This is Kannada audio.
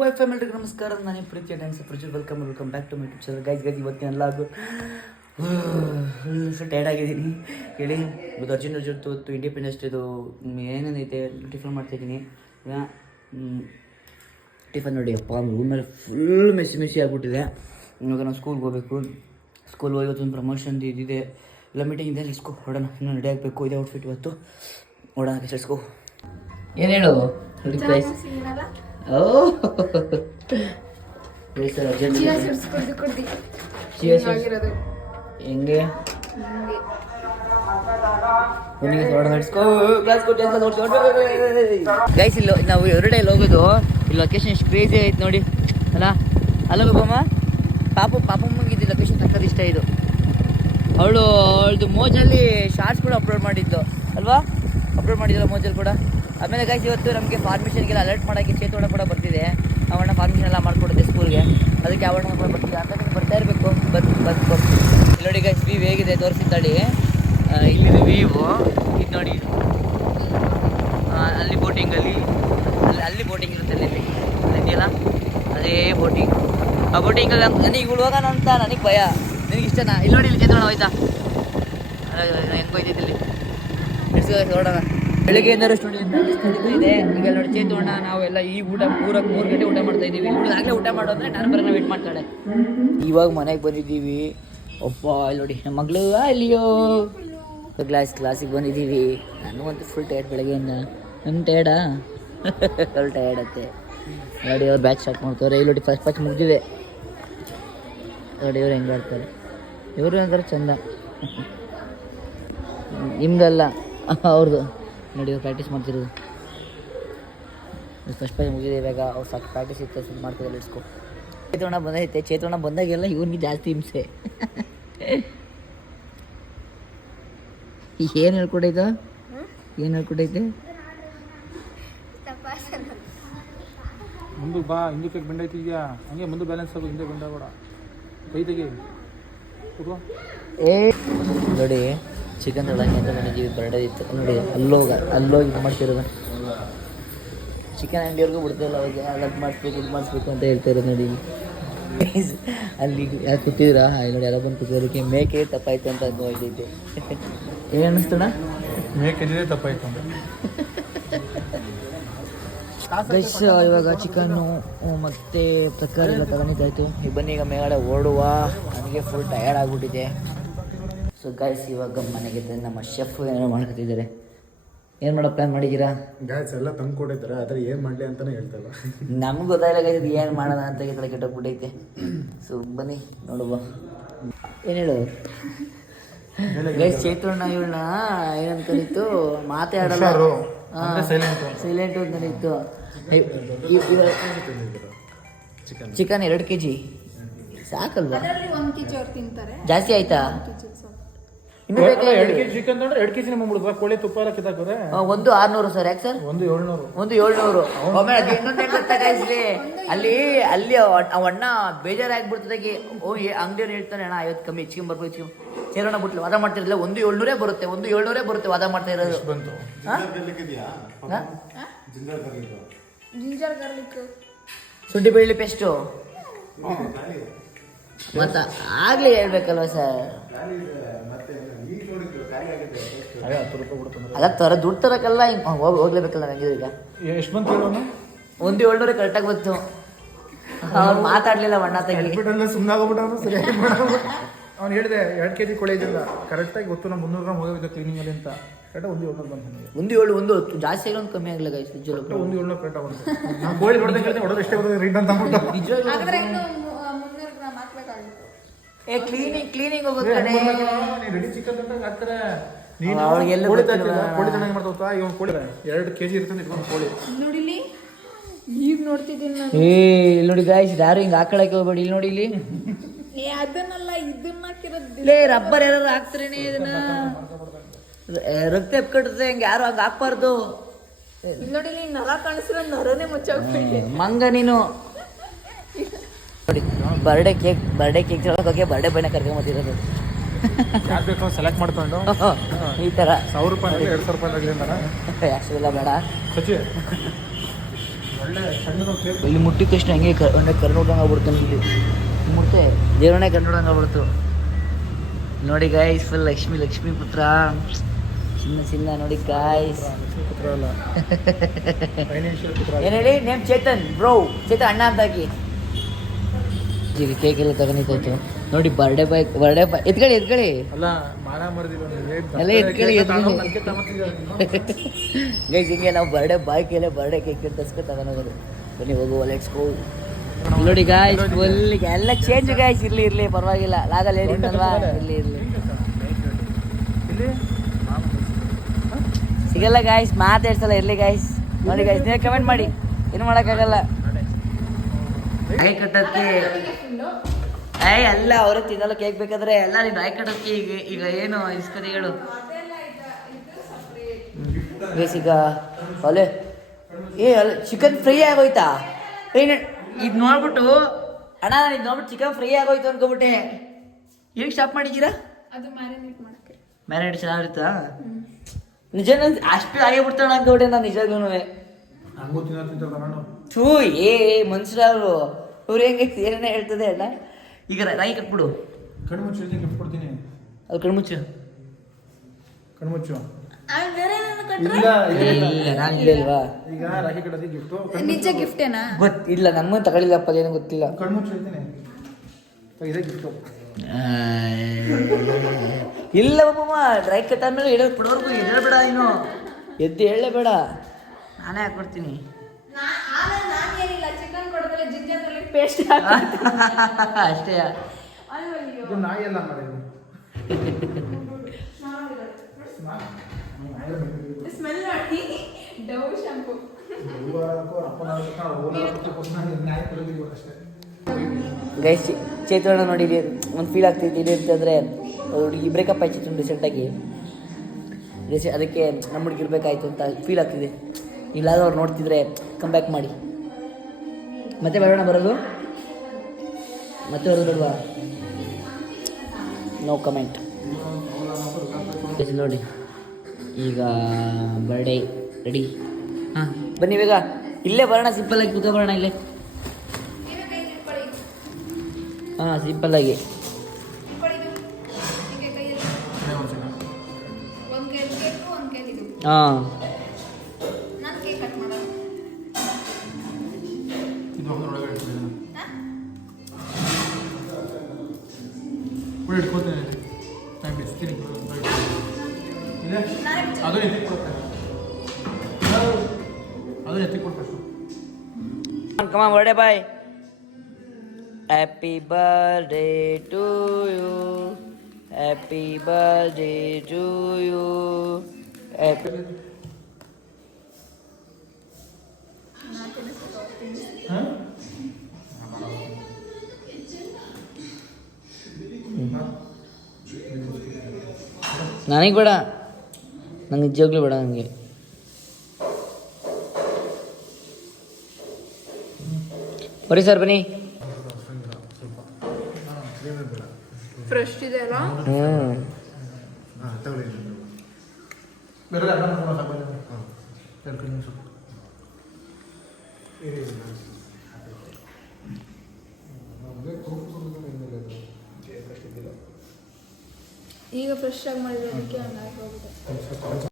ವೈ ಫ್ಯಾಮಿಲಿಗೆ ನಮಸ್ಕಾರ. ನಾನು ಪ್ರೀತಿಯ dance Prajwal. Welcome back to my YouTube channel. Guys ಇವತ್ತಿನ ಲಾಗು ಫುಲ್ ಟೈರ್ಡ್ ಆಗಿದ್ದೀನಿ ಹೇಳಿ. ಇವತ್ತು ಅರ್ಜೆಂಟ್ ಇಂಡಿಪೆಂಡೆನ್ಸ್ ಡೇದು ಏನೇನೈತೆ ಟಿಫನ್ ಮಾಡ್ತಾಯಿದ್ದೀನಿ. ಟಿಫನ್ ನೋಡಿ ಅಪ್ಪ ರೂಮಲ್ಲಿ ಫುಲ್ ಮೆಸ್ಸಿ ಆಗಿಬಿಟ್ಟಿದೆ. ಇವಾಗ ನಾವು ಸ್ಕೂಲ್ಗೆ ಹೋಗ್ಬೇಕು. ಸ್ಕೂಲ್ ಹೋಗಿ ಇವತ್ತೊಂದು ಪ್ರಮೋಷನ್ ಇದಿದೆ, ಎಲ್ಲ ಮೀಟಿಂಗ್ ಇದೆ. ಲೆಟ್ಸ್ಕೋ ಹೊಡೋಣ. ಇನ್ನೂ ರೆಡಿ ಆಗಬೇಕು. ಇದೇ ಔಟ್ಫಿಟ್ ಇವತ್ತು ಹೊಡೋಣ. ಲೆಟ್ಸ್ಕೋ. ಏನು ಹೇಳು ಪ್ರೈಸ್? ಹೆಂಗೆ ಗೈಸ್ ಇಲ್ಲ ನಾವು ಎರಡೇ ಹೋಗೋದು. ಇಲ್ಲಿ ಲೊಕೇಶನ್ ಎಷ್ಟು ಕ್ರೇಜಿ ಆಯ್ತು ನೋಡಿ ಅಲ್ಲ. ಅಲ್ಲ ಬಾಬಮ್ಮ ಪಾಪಮ್ಮಂಗೆ ಇದು ಲೊಕೇಶನ್ ಸಕ್ಕತ್ ಇಷ್ಟ. ಇದು ಅವಳದು ಮೋಜಲ್ಲಿ ಶಾರ್ಟ್ಸ್ ಕೂಡ ಅಪ್ಲೋಡ್ ಮಾಡಿದ್ದು ಅಲ್ವಾ? ಅಪ್ಲೋಡ್ ಮಾಡಿದ್ದಲ್ಲ ಮೋಜಲ್ಲಿ ಕೂಡ. ಆಮೇಲೆ ಗೈಸ್ ಇವತ್ತು ನಮಗೆ ಫಾರ್ಮೇಷನ್ಗೆಲ್ಲ ಅಲರ್ಟ್ ಮಾಡೋಕ್ಕೆ ಚೇತೋಣ ಕೂಡ ಬರ್ತಿದೆ. ಅವಣ್ಣ ಫಾರ್ಮೇಷನ್ ಎಲ್ಲ ಮಾಡ್ಕೊಡುತ್ತೆ ಸ್ಕೂಲ್ಗೆ. ಅದಕ್ಕೆ ಅವಣ್ಣ ಕೂಡ ಬರ್ತಿದೆ ಅಂತ ನೀವು ಬರ್ತಾ ಇರಬೇಕು. ಬಂದು ಇಲ್ಲಿ ನೋಡಿ ಗೈಸ್ ವ್ಯೂ ಹೇಗಿದೆ ತೋರಿಸಿದ್ದಾಡಿ. ಇಲ್ಲಿದೆ ವ್ಯೂ ಇದು ನೋಡಿ. ಅಲ್ಲಿ ಬೋಟಿಂಗಲ್ಲಿ ಅಲ್ಲಿ ಬೋಟಿಂಗ್ ಇರುತ್ತೆ. ಅಲ್ಲಿ ಇದೆಯಲ್ಲ ಅದೇ ಬೋಟಿಂಗ್. ಆ ಬೋಟಿಂಗಲ್ಲಿ ನನಗೆ ಇವಳು ಹೋಗೋಣ ಅಂತ ನನಗೆ ಭಯ. ನಿನಗೆ ಇಷ್ಟನಾ? ಇಲ್ಲಿ ನೋಡಿ ಇಲ್ಲಿ ಚೇತೋಣ ಹೋಯ್ತಾ ಹೆಂಗೆ ಹೋಯ್ತೈತಿ ಇಲ್ಲಿ ನೋಡೋಣ. ಬೆಳಗ್ಗೆಯಿಂದ ಸ್ಟುಡಿಯೋ ಇದೆ. ಈಗ ನೋಡಿ ಚೇತೋಣ ನಾವೆಲ್ಲ ಈ ಊಟ 3 ಗಂಟೆ ಊಟ ಮಾಡ್ತಾ ಇದ್ದೀವಿ. ಆಗಲೇ ಊಟ ಮಾಡೋದ್ರೆ ನಾನು ಬರೋಣ ವೇಟ್ ಮಾಡ್ತಾಳೆ. ಇವಾಗ ಮನೆಗೆ ಬಂದಿದ್ದೀವಿ. ಒಪ್ಪ ಇಲ್ಲಿ ನೋಡಿ ನಮ್ಮ ಮಗಳು ಅಲ್ಲಿಯೋ ಕ್ಲಾಸಿಗೆ ಬಂದಿದ್ದೀವಿ. ನನಗಂತೂ ಫುಲ್ ಟೈರ್ಡ್ ಬೆಳಗ್ಗೆಯಿಂದ. ನನ್ನ ಟೈರ್ಡಾ ಫುಲ್ ಟೈರ್ಡ್ ಅತ್ತೆ ನೋಡಿ. ಅವ್ರು ಬ್ಯಾಚ್ ಸ್ಟಾರ್ಟ್ ಮಾಡ್ತಾರೆ. ಇಲ್ಲಿ ನೋಡಿ ಫಸ್ಟ್ ಬ್ಯಾಚ್ ಮುಗಿದಿದೆ ನೋಡಿ. ಇವ್ರು ಹೆಂಗೆ ಆಡ್ತಾರೆ. ಇವರು ಅಂತಾರೆ ಚಂದ. ನಿಮ್ದಲ್ಲ ಅವ್ರದ್ದು ನೋಡಿ. ಇವ್ರು ಪ್ರಾಕ್ಟೀಸ್ ಮಾಡ್ತಿರೋದು. ಫಸ್ಟ್ ಬ್ಯಾಚ್ ಮುಗಿದಿದೆ. ಇವಾಗ ಅವ್ರು ಸಾಕು ಪ್ರಾಕ್ಟೀಸ್ ಇತ್ತು ಸ್ವಲ್ಪ ಮಾಡ್ತಿದ್ದಾರೆ. ಲೆಟ್ಸ್ಕೋ. ಚೇತೋಣ ಬಂದೈತೆ. ಚೇತೋಣ ಬಂದಾಗೆಲ್ಲ ಇವ್ನಿಗೆ ಜಾಸ್ತಿ ಹಿಂಸೆ. ಏನು ಹೇಳ್ಕೊಟ್ಟೈತೆ? ಏನು ಹೇಳ್ಕೊಟ್ಟೈತೆ? ಮುಂದೆ ಬಾ. ಹಿಂದಕ್ಕೆ ಬಂದೈತಿದ್ಯಾ ಹಂಗೆ ಮುಂದೆ ಬ್ಯಾಲೆನ್ಸ್ ಆಗೋ. ಹಿಂದೆ ಬಂದಾಗೋಡ ಕೈ ತೆಗಿ. ನೋಡಿ ಚಿಕನ್ ತಗೊಳಕ್ಕೆ ಅಂತ ಬಂದಿದ್ದೀವಿ. ಬರ್ಡೇ ಇತ್ತು ನೋಡಿ. ಅಲ್ಲೋಗಿ ಇದು ಮಾಡ್ತಿರೋದು. ಚಿಕನ್ ಅಂಗಡಿಯವ್ರಿಗೂ ಬಿಡ್ತಿಲ್ಲ. ಅವಾಗ ಅದು ಮಾಡಿಸ್ಬೇಕು ಇದು ಮಾಡಿಸ್ಬೇಕು ಅಂತ ಹೇಳ್ತಾ ಇರೋದು ನೋಡಿ. ಅಲ್ಲಿ ಯಾರು ಕೂತಿದ್ದೀರಾ? ನೋಡಿ ಯಾರೋ ಬಂದು ಕೂತಿರೋದಕ್ಕೆ ಮೇಕೆ ತಪ್ಪಾಯ್ತು ಅಂತ ಅದು ಹೋಗಿದ್ದೆ. ಏನು ಅನ್ನಿಸ್ತಣ? ಮೇಕೆ ತಪ್ಪಾಯ್ತು ಅಂತ ಗೈಸ್ ಇವಾಗ ಚಿಕನ್ನು ಮತ್ತು ತರಕಾರಿ ಎಲ್ಲ ತಗೊಂಡಿದ್ದಾಯ್ತು. ಬನ್ನಿ ಈಗ ಮೇಗಡೆ ಓಡುವ. ನನಗೆ ಫುಲ್ ಟಯರ್ಡ್ ಆಗಿಬಿಟ್ಟಿದೆ. ಸೊ ಗೈಸ್ ಇವಾಗ ಮನೆಗೆ ನಮ್ಮ ಶೆಫ್ ಏನೋ ಮಾಡ್ಕೊತಿದ್ದಾರೆ. ಏನು ಮಾಡೋ ಪ್ಲ್ಯಾನ್ ಮಾಡಿದ್ದೀರಾ? ಗ್ಯಾಸ್ ಎಲ್ಲ ತಂದು ಕೊಟ್ಟಿದ್ದಾರೆ. ಆದರೆ ಏನು ಮಾಡಲಿ ಅಂತಲೇ ಹೇಳ್ತಲ್ಲ. ನಮ್ಗೆ ಗೊತ್ತಾಗಿಲ್ಲ ಗೈಸ್ ಇದು ಏನು ಮಾಡೋಣ ಅಂತ ಈ ಥರ ಕೆಟ್ಟೋಗ್ಬಿಟ್ಟೈತೆ. ಸೊ ಬನ್ನಿ ನೋಡುವ. ಏನು ಹೇಳು ಗೈಸ್? ಚೈತ್ರಣ್ಣ ಇವಳನ್ನ ಏನಂತ ಕಲಿತು ಮಾತಾಡಲ್ಲ. ಸೈಲೆಂಟು ಅಂತ ಕಲಿತು. ಚಿಕನ್ 2 kg ಸಾಕಲ್ವಾ? ಜಾಸ್ತಿ ಆಯ್ತಾ? ಇನ್ನು 2 kg ಚಿಕನ್ ತೊಗೊಂಡ್ರೆ 2 kg ನಮ್ಮ ಕೋಳಿ ತುಪ್ಪ ಎಲ್ಲ ಕಿತ್ತಾಕೋರೆ. ಒಂದು 600 ಸರ್. ಯಾಕೆ ಸರ್? ಒಂದು 700. ಒಂದು 700. ಆಮೇಲೆ ಇನ್ನೊಂದು ಏನು ಗೊತ್ತಾಗಲಿ ಅಲ್ಲಿ ಅಣ್ಣ ಬೇಜಾರಾಗ್ಬಿಡ್ತದೆ. ಅಂಗಡಿಯವ್ರು ಹೇಳ್ತಾನೆ ಅಣ್ಣ 50 ಕಮ್ಮಿ ಹೆಚ್ಚಿಗೆ ಬರ್ಬೋದು. ಸೇರೋಣ ಬಿಟ್ಲು ವಾದ ಮಾಡ್ತಿರಲಿಲ್ಲ. 1700 ಬರುತ್ತೆ. 1700 ಬರುತ್ತೆ ವಾದ ಮಾಡ್ತಾ ಇರೋದು. ಶುಂಠಿ ಬೆಳ್ಳುಳ್ಳಿ ಪೇಸ್ಟು ಮತ್ತೆ ಆಗ್ಲೇ ಹೇಳ್ಬೇಕಲ್ವ ಸರ್? ಅದ ದುಡ್ಡು ತರಕಲ್ಲ ಹೋಗ್ಲೇಬೇಕಲ್ಲ ನಂಗೆ. ಈಗ ಎಷ್ಟು ಬಂತು ಹೇಳೋಣ? 1700 ಕರೆಕ್ಟಾಗಿ ಬಂತು. ಅವ್ರು ಮಾತಾಡ್ಲಿಲ್ಲ ಅಣ್ಣ ತಂಗಿ. ಸುಮ್ಮನೆ ಆಗೋಗ್ಬಿಟ್ಟು ಸರಿಯಾಗಿ ಅವ್ನು ಹೇಳಿದೆ 2 kg ಕೋಳಿ ಇದೆಲ್ಲ ಕರೆಕ್ಟಾಗಿ ಗೊತ್ತು. ನಮ್ಮ 300 ಗ್ರಾಮ್ ಹೋಗಿದ್ದೆ ಕ್ಲೀನಿಂಗಲ್ಲಿ ಅಂತ. ಕರೆಕ್ಟಾಗಿ 1700 ಬಂತು ನನಗೆ. ಒಂದು ಜಾಸ್ತಿ ಆಗಿಲ್ಲ, ಒಂದು ಕಮ್ಮಿ ಆಗಲ್ಲ ಗೈಸ್. ನಿಜವಾಗ್ಲೂ 1700 ಕರೆಕ್ಟಾಗಿ ಬಂತು. ನಾನು ಕೋಳಿ ಹೊಡೆದ ಕೇಳಿದೆ ಹೊಡೋದು ಎಷ್ಟೇ ಬರೋದು ರೀಡ್ ಅಂತ ಅಂದ್ಬಿಟ್ಟು. ಕ್ಲೀನಿಂಗ್ ಹೋಗೋದು ಕಡೆ ರೆಡಿ ಚಿಕನ್ ತಂದಾಗ ಹಾಕ್ತಾರೆ. ನೀನು ಕೋಳಿ ಚೆನ್ನಾಗಿ ಮಾಡ್ತಾ ಇವಾಗ ಕೋಳಿ 2 kg ಇರ್ತದೆ ಇಟ್ಕೊಂಡು ಕೋಳಿ ನೋಡಿಲಿ. ಈಗ ನೋಡ್ತಿದ್ದೀನಿ ನಾನು. ಇಲ್ಲಿ ನೋಡಿ ಗಾಯ್ಸ್, ಯಾರು ಹಿಂಗೆ ಹಾಕೊಳಕ್ಕೆ ಹೋಗ್ಬೇಡಿ. ಇಲ್ಲಿ ನೋಡಿ ಇಲ್ಲಿ ಅದನ್ನೆಲ್ಲ ಇದನ್ನ ಹಾಕಿರೋದು. ರಬ್ಬರ್ ಯಾರು ಹಾಕ್ತಾರೇನೆ ಇದನ್ನ. ರಕ್ತ ಎಪ್ಕಟ್ಟುತ್ತೆ. ಹಿಂಗೆ ಯಾರು ಹಂಗೆ ಹಾಕ್ಬಾರ್ದು. ನೋಡಿಲಿ ನರ ಕಾಣಿಸಿರೋ ನರನೇ ಮುಚ್ಚಾಕ್ಬಿಟ್ಟೆ. ಮಂಗ ನೀನು ನೋಡಿ. ಬರ್ಡೇ ಕೇಕ್ ಹೋಗಿ ಬರ್ಡೇ ಬಣ್ಣ ಕರ್ಕೊಂಬತ್ತಿರೋದು. ಯಾರು ಬೇಕು ಸೆಲೆಕ್ಟ್ ಮಾಡ್ಕೊಂಡು ಈ ಥರ 1000 ರೂಪಾಯಿ 2000 ರೂಪಾಯಿ ಅಷ್ಟಿಲ್ಲ ಬೇಡ. ಸಚಿ ಒಳ್ಳೆ ಸಣ್ಣದೊಂದು ಟೇಪ್. ಇಲ್ಲಿ ಮುಟ್ಟಿದ ತಕ್ಷಣ ಹಂಗೆ ಕರ್ನೋಟಂಗೆ ಆಗ್ಬಿಡ್ತಾನೆ ಇಲ್ಲಿ ಮುಟ್ತೆ ದೇವರನ್ನೇ ಕರ್ನೋಟಂಗೆ ಆಗ್ಬಿಡ್ತು ನೋಡಿ ಗಾಯ್ಸ್. ಫುಲ್ ಲಕ್ಷ್ಮೀ ಪುತ್ರ ಚಿನ್ನ ನೋಡಿ ಗಾಯ್ಸ್. ಪುತ್ರ ಅಲ್ಲ, ಫೈನಾನ್ಷಿಯಲ್ ಪುತ್ರ. ಏನು ಹೇಳಿ ನೇಮ್ ಚೇತನ್ ಅಣ್ಣ ಅಂತ ಹಾಕಿ. ಈಗ ಕೇಕ್ ಎಲ್ಲ ತಗೊಂಡಿದ್ದಾಯ್ತು ನೋಡಿ. ಬರ್ಡೇ ಬಾಯ್ ಎತ್ಕೊಳ್ಳಿ ಅಲ್ಲ ಮಾನ ಮರದಿಲ್ಲ ಎಲ್ಲ ಎತ್ಕೊಳ್ಳಿ ಗೈಸ್. ಹಿಂಗೆ ನಾವು ಬರ್ಡೇ ಬಾಯ್ ಕೇಳಿ ಬರ್ಡೇ ಕೇಕ್ ತಸ್ಕೊ ತಗೊಂಡೋಗೋದು. ಬನ್ನಿ ಹೋಗುವ, ಲೆಟ್ಸ್ ಗೋ. ನೋಡಿ ಗಾಯ್ಸ್ ಫುಲ್ ಎಲ್ಲ ಚೇಂಜ್ ಗಾಯ್ಸ್. ಇರ್ಲಿ ಪರವಾಗಿಲ್ಲ, ಲಾಗಲ್ಲಿ ಹೇಳಿದ್ನಲ್ವಾ, ಇರ್ಲಿ ಸಿಗಲ್ಲ ಗಾಯ್ಸ್, ಮಾತಾಡ್ಸಲ್ಲ. ಇರ್ಲಿ ಗಾಯ್ಸ್. ನೋಡಿ ಗಾಯ್ಸ್, ನೀವೇ ಕಮೆಂಟ್ ಮಾಡಿ, ಏನು ಮಾಡೋಕ್ಕಾಗಲ್ಲ. ಕೇಕ್ ಕಟ್ಟೋಕ್ಕೆ ಅಲ್ಲ, ಅವರೇ ತಿನ್ನಲ್ಲ ಕೇಕ್ ಬೇಕಾದ್ರೆ ಎಲ್ಲ. ನೀನು ನಾಯಿ ಕಟ್ಟೋಕ್ಕೆ ಈಗ ಏನು ಇಸ್ಕದಿಗಳು ಬೇಸಿಗ ಅಲ್ಲೇ ಅಲ್ಲ ಚಿಕನ್ ಫ್ರೈ ಆಗೋಯ್ತಾ? ಏನು ಇದು ನೋಡ್ಬಿಟ್ಟು ಅಣ್ಣ, ಇದು ನೋಡ್ಬಿಟ್ಟು ಚಿಕನ್ ಫ್ರೈ ಆಗೋಯ್ತು ಅನ್ಕೋಬಿಟ್ಟೆ. ಈಗ ಸ್ಟಾಪ್ ಮಾಡಿದ್ದೀರಾ? ಅದು ಮ್ಯಾರಿನೇಟ್ ಮಾಡಕ್ಕೆ. ಮ್ಯಾರಿನೇಟ್ ಚೆನ್ನಾಗಿರುತ್ತಾ? ನಿಜ ಅಷ್ಟು ಆಗಿಬಿಡ್ತಾಳೆ ಅನ್ಕೋಬಿಟ್ಟೆ ನಾನು ನಿಜಾಗ್ಲೂ. ಹಂಗೂ ತಿನ್ನೋದು ನಾನು ಥೂ ಮನುಷ್ಯರು ಅವ್ರು ಹೆಂಗೆ ಏನೇನೇ ಹೇಳ್ತದೆ ಅಣ್ಣ. ಈಗ ರಾಗಿ ಕಟ್ಬಿಡು. ಕಣ್ಣು ಮುಚ್ಚು, ಗಿಫ್ಟ್ ಕೊಡ್ತೀನಿ. ಅದು ಕಣ್ಮುಚ್ಚು. ಕಣ್ಮುಚ್ಚು. ಇಲ್ಲ ಇಲ್ಲ ನಾನು ಇಲ್ಲಲ್ವಾ. ಈಗ ರಾಖಿ ಕಟ್ಟೋದಿ ಗಿಫ್ಟು. ನಿಜ ಗಿಫ್ಟೇನಾ? ಗೊತ್ತಿಲ್ಲ, ನಮಗೂ ತಗೊಳ್ಳಿಲ್ಲಪ್ಪ, ಅದೇನೋ ಗೊತ್ತಿಲ್ಲ. ಕಣ್ಮುಚ್ಚು ಹೇಳ್ತೀನಿ, ಇದೇ ಗಿಫ್ಟು. ಇಲ್ಲ ಬಾಬಮ್ಮ, ಡ್ರೈ ಕಟ್ ಆದ್ಮೇಲೆ ಹೇಳೋದು ಬಿಡೋರ್ಗು ಹೇಳಬೇಡ, ಇನ್ನು ಎದ್ದು ಹೇಳಬೇಡ, ನಾನೇ ಹಾಕ್ಕೊಡ್ತೀನಿ. ಚಿಕನ್ ಕೊಡೋದ್ರೆ ಜಿಂಜರ್ ಪೇಸ್ಟ್ ಅಷ್ಟೇ. ಇದು ನಾಯಿ ಎಲ್ಲ ಮಾಡಿದ್ರು. ಸ್ಮೆಲ್ ಮಾಡಿ ಡವ್ ಶಾಂಪು. ಗೈಸ್ ಚೇತನ ನೋಡಿ ಒಂದು ಫೀಲ್ ಆಗ್ತೈತಿ. ಇಲ್ಲಿ ಅಂತಂದರೆ ಹುಡುಗಿ ಬ್ರೇಕಪ್ ಆಯ್ತು ರೀಸೆಂಟಾಗಿ. ಅದಕ್ಕೆ ನಮ್ಮ ಹುಡುಗಿ ಇರಬೇಕಾಯ್ತು ಅಂತ ಫೀಲ್ ಆಗ್ತಿದೆ. ಇಲ್ಲಾದ್ರೂ ಅವ್ರು ನೋಡ್ತಿದ್ರೆ ಕಮ್ ಬ್ಯಾಕ್ ಮಾಡಿ. ಮತ್ತೆ ಬೇಡ ಬರೋದು, ಮತ್ತೆ ಬರೋದು ಬೇಡವಾ? No comment. ನೋಡಿ ಈಗ ಬರ್ಡೇ ರೆಡಿ. ಹಾಂ ಬನ್ನಿ ಬೇಗ, ಇಲ್ಲೇ ಬರೋಣ, ಸಿಂಪಲ್ಲಾಗಿ ಕೂತ್ಕೊ ಬರೋಣ ಇಲ್ಲೇ. ಹಾಂ ಸಿಂಪಲ್ಲಾಗಿ. ಹಾಂ ಇಟ್ಕೋತೇನೆ, ನಾನು ಬಿಡ್ತೀನಿ. ಅದು ಎತ್ತಿ ಕೊಡ್ತೇನೆ, ಅದು ಎತ್ತಿ ಕೊಡ್ಬೇಕು. Come on, birthday boy. Happy birthday to you. Happy birthday to you. Happy. ನನಗೆ ಬೇಡ, ನಂಗೆ ನಿಜವಾಗ್ಲೂ ಬೇಡ ನನಗೆ. ಬರೀ ಸರ್ ಬನ್ನಿ. ಫ್ರೆಶ್ ಇದೆ ಅಲ್ಲ. ಈಗ ಫ್ರೆಶ್ ಆಗಿ ಮಾಡಿರೋದಕ್ಕೆ ಹಂಗಾಗಿ ಹೋಗಿದೆ.